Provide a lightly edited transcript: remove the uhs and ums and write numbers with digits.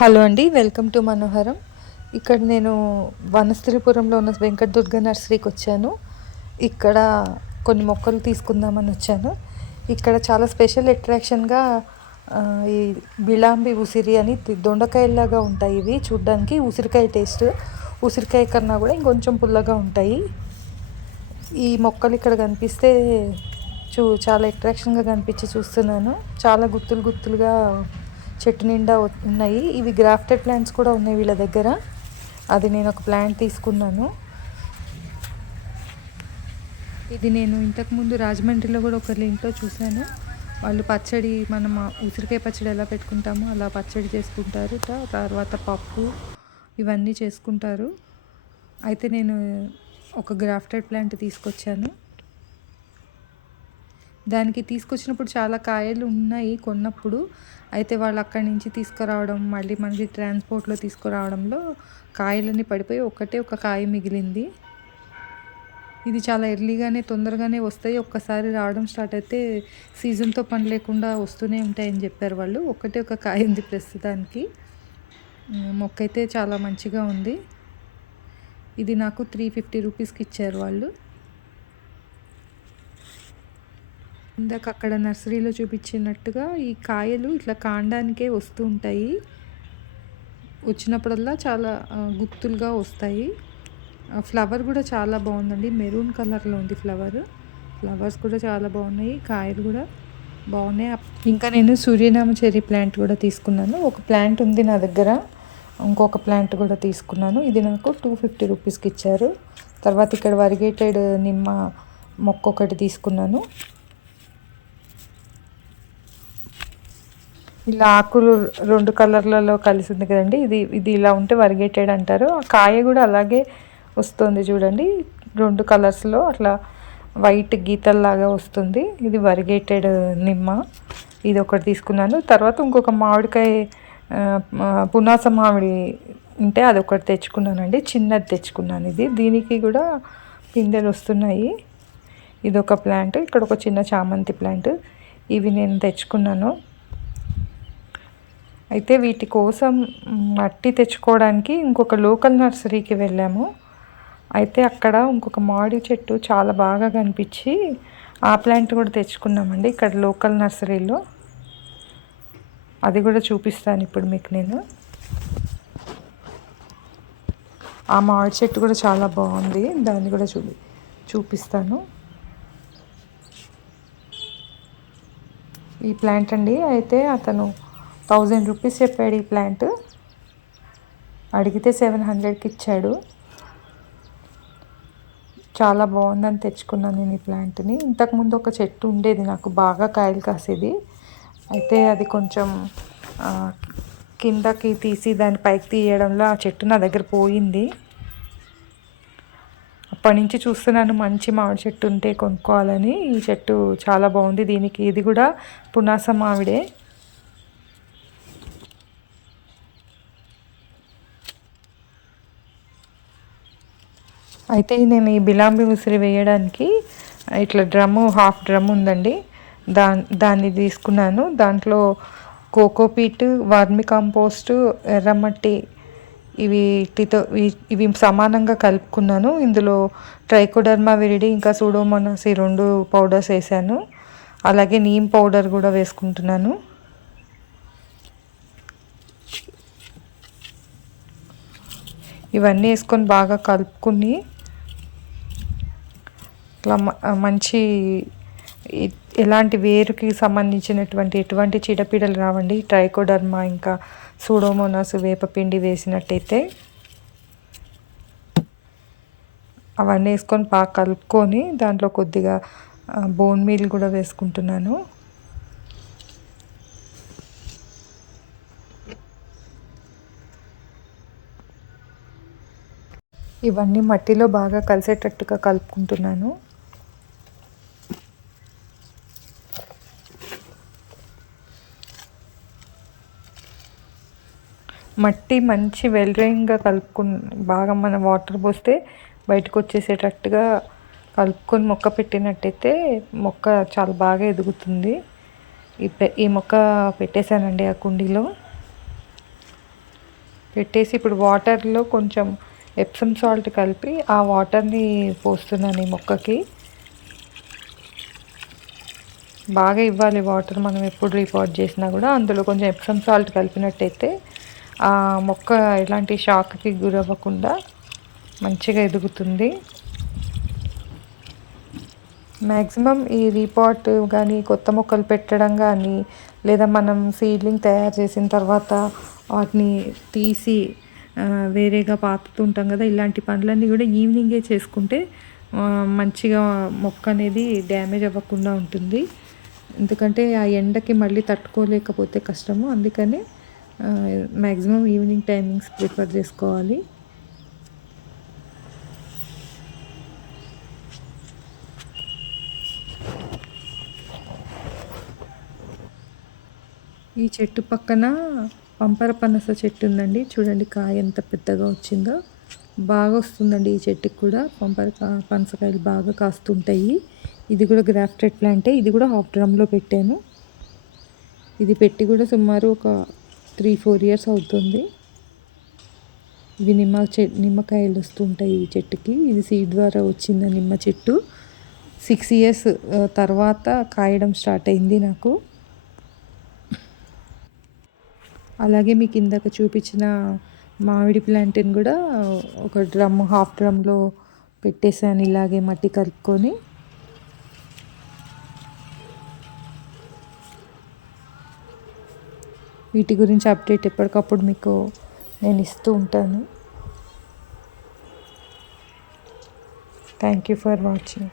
Hello అండి. Welcome to మనోహరం. ఇక్కడ నేను వనస్థలిపురంలో ఉన్న వెంకట దుర్గ నర్సరీకొచ్చాను. ఇక్కడ కొన్ని మొక్కలు తీసుకుందామని వచ్చాను. ఇక్కడ చాలా స్పెషల్ అట్రాక్షన్‌గా ఈ బిలాంబి ఉసిరి అని దొండకాయల్లాగా ఉంటాయి ఇవి చూడ్డానికి. ఉసిరికాయ టేస్ట్. ఉసిరికాయ కన్నా కూడా ఇంకొంచెం పుల్లగా ఉంటాయి. ఈ మొక్కలు ఇక్కడ కనిపిస్తే చాలా అట్రాక్షన్‌గా కనిపించి చూస్తున్నాను. చాలా గుత్తులు గుత్తులుగా చెట్టు నిండా ఉన్నాయి. ఇవి గ్రాఫ్టెడ్ ప్లాంట్స్ కూడా ఉన్నాయి వీళ్ళ దగ్గర. అది నేను ఒక ప్లాంట్ తీసుకున్నాను. ఇది నేను ఇంతకుముందు రాజమండ్రిలో కూడా ఒకరి ఇంట్లో చూశాను. వాళ్ళు పచ్చడి, మనం ఉసిరికాయ పచ్చడి ఎలా పెట్టుకుంటామో అలా పచ్చడి చేసుకుంటారు. తర్వాత పప్పు ఇవన్నీ చేసుకుంటారు. అయితే నేను ఒక గ్రాఫ్టెడ్ ప్లాంట్ తీసుకొచ్చాను. దానికి తీసుకొచ్చినప్పుడు చాలా కాయలు ఉన్నాయి కొన్నప్పుడు. అయితే వాళ్ళు అక్కడి నుంచి తీసుకురావడం, మళ్ళీ మనకి ట్రాన్స్పోర్ట్లో తీసుకురావడంలో కాయలన్నీ పడిపోయి ఒక కాయ మిగిలింది. ఇది చాలా ఎర్లీగానే తొందరగానే వస్తాయి. ఒక్కసారి రావడం స్టార్ట్ అయితే సీజన్తో పని లేకుండా వస్తూనే ఉంటాయని చెప్పారు వాళ్ళు. ఒక కాయ ఉంది ప్రస్తుతానికి. మొక్క అయితే చాలా మంచిగా ఉంది. ఇది నాకు 350 రూపీస్కి ఇచ్చారు వాళ్ళు. ఇందాక అక్కడ నర్సరీలో చూపించినట్టుగా ఈ కాయలు ఇట్లా కాండానికే వస్తూ ఉంటాయి. వచ్చినప్పుడల్లా చాలా గుత్తులుగా వస్తాయి. ఫ్లవర్ కూడా చాలా బాగుందండి. మెరూన్ కలర్లో ఉంది ఫ్లవర్స్ కూడా చాలా బాగున్నాయి. కాయలు కూడా బాగున్నాయి. ఇంకా నేను సూర్యనామ చెర్రీ ప్లాంట్ కూడా తీసుకున్నాను. ఒక ప్లాంట్ ఉంది నా దగ్గర. ఇంకొక ప్లాంట్ కూడా తీసుకున్నాను. ఇది నాకు 250 రూపీస్కి ఇచ్చారు. తర్వాత ఇక్కడ వరిగేటెడ్ నిమ్మ మొక్క ఒకటి తీసుకున్నాను. ఇలా ఆకులు 2 కలర్లలో కలిసి ఉంది కదండి. ఇది ఇలా ఉంటే వరిగేటెడ్ అంటారు. ఆ కాయ కూడా అలాగే వస్తుంది చూడండి. 2 కలర్స్లో అట్లా వైట్ గీతల్లాగా వస్తుంది. ఇది వరిగేటెడ్ నిమ్మ. ఇది ఒకటి తీసుకున్నాను. తర్వాత ఇంకొక మామిడికాయ పునాస మామిడి ఉంటే అది ఒకటి తెచ్చుకున్నానండి. చిన్నది తెచ్చుకున్నాను. దీనికి కూడా పిందెలు వస్తున్నాయి. ఇది ఒక ప్లాంట్. ఇక్కడ ఒక చిన్న చామంతి ప్లాంట్. ఇవి నేను తెచ్చుకున్నాను. అయితే వీటి కోసం మట్టి తెచ్చుకోవడానికి ఇంకొక లోకల్ నర్సరీకి వెళ్ళాము. అయితే అక్కడ ఇంకొక మామిడి చెట్టు చాలా బాగా కనిపించి ఆ ప్లాంట్ కూడా తెచ్చుకున్నామండి ఇక్కడ లోకల్ నర్సరీలో. అది కూడా చూపిస్తాను ఇప్పుడు మీకు నేను. ఆ మామిడి చెట్టు కూడా చాలా బాగుంది. దాన్ని కూడా చూపిస్తాను. ఈ ప్లాంట్ అండి. అయితే అతను 1000 రూపీస్ చెప్పాడు ఈ ప్లాంట్. అడిగితే 700కి ఇచ్చాడు. చాలా బాగుందని తెచ్చుకున్నాను నేను ఈ ప్లాంట్ని. ఇంతకుముందు ఒక చెట్టు ఉండేది నాకు బాగా కాయలు కాసేది. అయితే అది కొంచెం కిందకి తీసి దాన్ని పైకి తీయడంలో ఆ చెట్టు నా దగ్గర పోయింది. అప్పటి నుంచి చూస్తున్నాను మంచి మామిడి చెట్టు ఉంటే కొనుక్కోవాలని. ఈ చెట్టు చాలా బాగుంది. ఇది కూడా పునాస మామిడే. అయితే నేను ఈ బిలాంబి ఉసిరి వేయడానికి ఇట్లా హాఫ్ డ్రమ్ ఉందండి. దాన్ని తీసుకున్నాను. దాంట్లో కోకోపీట్, వర్మి కంపోస్టు, ఎర్రమట్టి ఇవి సమానంగా కలుపుకున్నాను. ఇందులో ట్రైకోడర్మా విరిడి ఇంకా సూడోమోనాస్ 2 పౌడర్స్ వేసాను. అలాగే నీమ్ పౌడర్ కూడా వేసుకుంటున్నాను. ఇవన్నీ వేసుకొని బాగా కలుపుకుని ఇట్లా మంచి ఎలాంటి వేరుకి సంబంధించినటువంటి ఎటువంటి చీడపీడలు రావండి. ట్రైకోడర్మా ఇంకా సూడోమోనాస్ వేపపిండి వేసినట్టయితే అవన్నీ వేసుకొని బాగా కలుపుకొని దాంట్లో కొద్దిగా బోన్ మీల్ కూడా వేసుకుంటున్నాను. ఇవన్నీ మట్టిలో బాగా కలిసేటట్టుగా కలుపుకుంటున్నాను. మట్టి మంచి వెల్డ్రైన్గా బాగా మనం వాటర్ పోస్తే బయటకు వచ్చేసేటట్టుగా కలుపుకొని మొక్క పెట్టినట్టయితే మొక్క చాలా బాగా ఎదుగుతుంది. ఈ మొక్క పెట్టేశానండి ఆ కుండీలో. పెట్టేసి ఇప్పుడు వాటర్లో కొంచెం ఎప్సమ్ సాల్ట్ కలిపి ఆ వాటర్ని పోస్తున్నాను ఈ మొక్కకి. బాగా ఇవ్వాలి వాటర్ మనం ఎప్పుడు రిపోర్ట్ చేసినా కూడా. అందులో కొంచెం ఎప్సమ్ సాల్ట్ కలిపినట్టయితే ఆ మొక్క ఎలాంటి షాక్కి గురవ్వకుండా మంచిగా ఎదుగుతుంది. మ్యాక్సిమం ఈ రీపాట్ కానీ కొత్త మొక్కలు పెట్టడం కానీ లేదా మనం సీడ్లింగ్ తయారు చేసిన తర్వాత వాటిని తీసి వేరేగా పాతుతుంటాం కదా, ఇలాంటి పనులన్నీ కూడా ఈవినింగే చేసుకుంటే మంచిగా మొక్క అనేది డ్యామేజ్ అవ్వకుండా ఉంటుంది. ఎందుకంటే ఆ ఎండకి మళ్ళీ తట్టుకోలేకపోతే కష్టము. అందుకని మ్యాక్సిమం ఈవినింగ్ టైమింగ్స్ ప్రిఫర్ చేసుకోవాలి. ఈ చెట్టు పక్కన పంపర పనస చెట్టు ఉందండి. చూడండి కాయ ఎంత పెద్దగా వచ్చిందో. బాగా వస్తుందండి ఈ చెట్టుకి కూడా. పనసకాయలు బాగా కాస్తుంటాయి. ఇది కూడా గ్రాఫ్టెడ్ ప్లాంటే. ఇది కూడా హాఫ్ డ్రమ్లో పెట్టాను. ఇది పెట్టి కూడా సుమారు ఒక 3-4 ఇయర్స్ అవుతుంది. ఇవి నిమ్మకాయలు వస్తుంటాయి ఈ చెట్టుకి. ఇది సీడ్ ద్వారా వచ్చింది నిమ్మ చెట్టు. 6 ఇయర్స్ తర్వాత కాయడం స్టార్ట్ అయింది నాకు. అలాగే మీకు ఇందాక చూపించిన మామిడి ప్లాంట్ని కూడా ఒక హాఫ్ డ్రమ్లో పెట్టేశాను ఇలాగే మట్టి కలుపుకొని. వీటి గురించి అప్డేట్ ఎప్పటికప్పుడు మీకు నేను ఇస్తూ ఉంటాను. Thank you for watching.